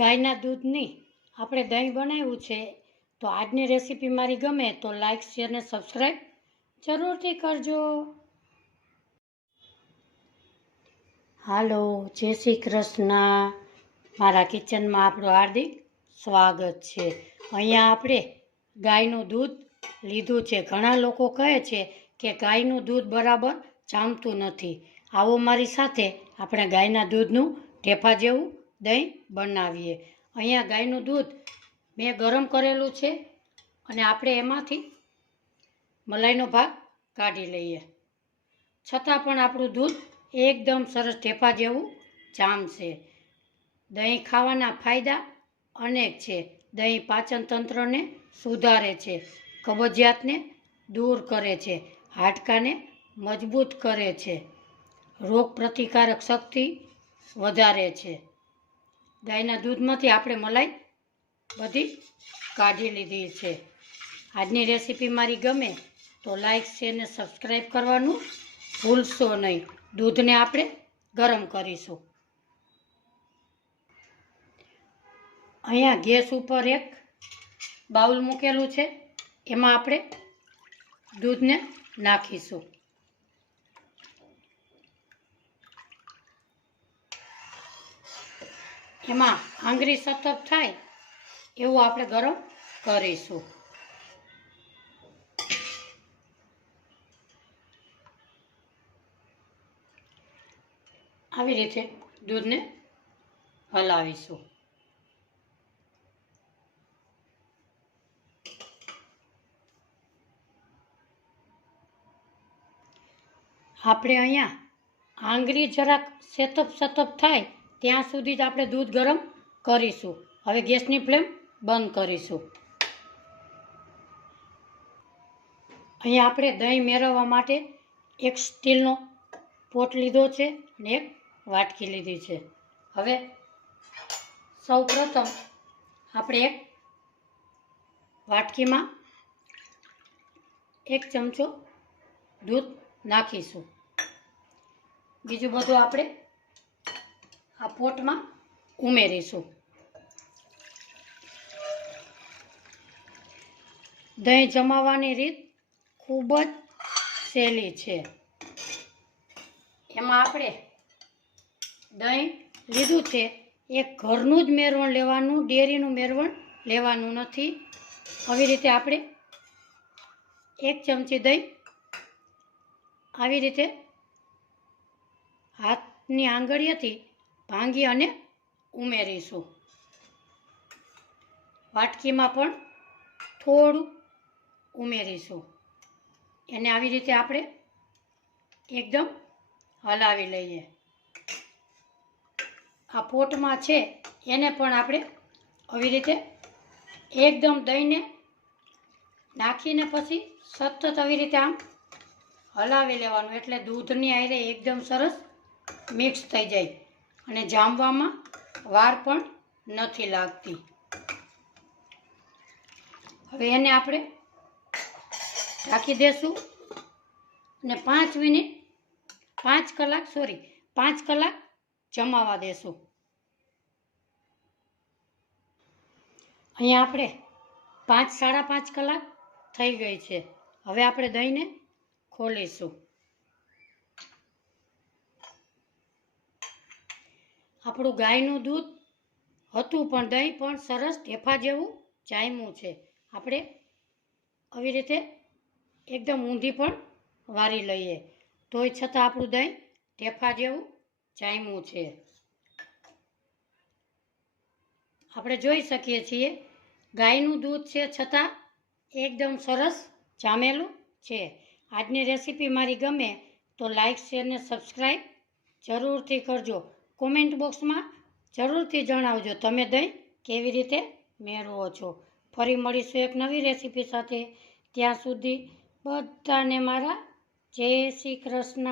ગાયના દૂધની આપણે દહીં બનાવ્યું છે. તો આજની રેસીપી મારી ગમે તો લાઈક શેર ને સબસ્ક્રાઈબ જરૂરથી કરજો. હાલો, જય શ્રી કૃષ્ણ. મારા કિચનમાં આપણું હાર્દિક સ્વાગત છે. અહીંયા આપણે ગાયનું દૂધ લીધું છે. ઘણા લોકો કહે છે કે ગાયનું દૂધ બરાબર જામતું નથી. આવો મારી સાથે આપણે ગાયના દૂધનું ઢેફા જેવું દહીં બનાવીએ. અહીંયા ગાયનું દૂધ મેં ગરમ કરેલું છે અને આપણે એમાંથી મલાઈનો ભાગ કાઢી લઈએ. છતાં પણ આપણું દૂધ એકદમ સરસ ઢેફા જેવું જામશે. દહીં ખાવાના ફાયદા અનેક છે. દહીં પાચન તંત્રને સુધારે છે, કબજિયાતને દૂર કરે છે, હાડકાને મજબૂત કરે છે, રોગ પ્રતિકારક શક્તિ વધારે છે. ગાયના દૂધમાંથી આપણે મલાઈ બધી કાઢી લીધી છે. આજની રેસીપી મારી ગમે તો લાઈક શેર ને સબસ્ક્રાઈબ કરવાનું ભૂલશો નહીં. દૂધને આપણે ગરમ કરીશું. અહીંયા ગેસ ઉપર એક બાઉલ મૂકેલું છે. એમાં આપણે દૂધને નાખીશું. એમાં આંગળી સતત થાય એવું આપણે ગરમ કરીશું. આવી રીતે દૂધને હલાવીશું. આપણે અહીંયા આંગળી જરાક સતપ થાય ત્યાં સુધી જ આપણે દૂધ ગરમ કરીશું. હવે ગેસની ફ્લેમ બંધ કરીશું. અહીંયા આપણે દહીં મેળવવા માટે એક સ્ટીલનો પોટ લીધો છે અને એક વાટકી લીધી છે. હવે સૌ પ્રથમ આપણે એક વાટકીમાં 1 ચમચો દૂધ નાખીશું. બીજું બધું આપણે આ પોટમાં ઉમેરીશું. દહીં જમાવવાની રીત ખૂબ જ સહેલી છે. એમાં આપણે દહીં લીધું છે એ ઘરનું જ મેળવણ લેવાનું, ડેરીનું મેળવણ લેવાનું નથી. આવી રીતે આપણે 1 ચમચી દહીં આવી રીતે હાથની આંગળીએથી ભાંગી અને ઉમેરીશું. વાટકીમાં પણ થોડું ઉમેરીશું. એને આવી રીતે આપણે એકદમ હલાવી લઈએ. આ પોટમાં છે એને પણ આપણે આવી રીતે એકદમ દહીંને નાખીને પછી સતત આવી રીતે આમ હલાવી લેવાનું, એટલે દૂધની હારે એકદમ સરસ મિક્સ થઈ જાય અને જામવામાં વાર પણ નથી લાગતી. હવે એને આપણે ઢાંકી દેશું અને 5 કલાક જમાવા દેશું. અહીંયા આપણે 5-5.5 કલાક થઈ ગઈ છે. હવે આપણે દહીંને ખોલીશું. આપણું ગાયનું દૂધ હતું પણ દહીં પણ સરસ ઢેફા જેવું જામ્યું છે. આપણે આવી રીતે એકદમ ઊંધી પણ વારી લઈએ તોય છતાં આપણું દહીં ઢેફા જેવું જામ્યું છે. આપણે જોઈ શકીએ છીએ ગાયનું દૂધ છે છતાં એકદમ સરસ જામેલું છે. આજની રેસીપી મારી ગમે તો લાઈક શેર ને સબસ્ક્રાઈબ જરૂરથી કરજો. કોમેન્ટ બોક્સમાં જરૂરથી જણાવજો તમે દહીં કેવી રીતે મેળવો છો. ફરી મળીશું એક નવી રેસીપી સાથે. ત્યાં સુધી બધાને મારા જય શ્રી કૃષ્ણ.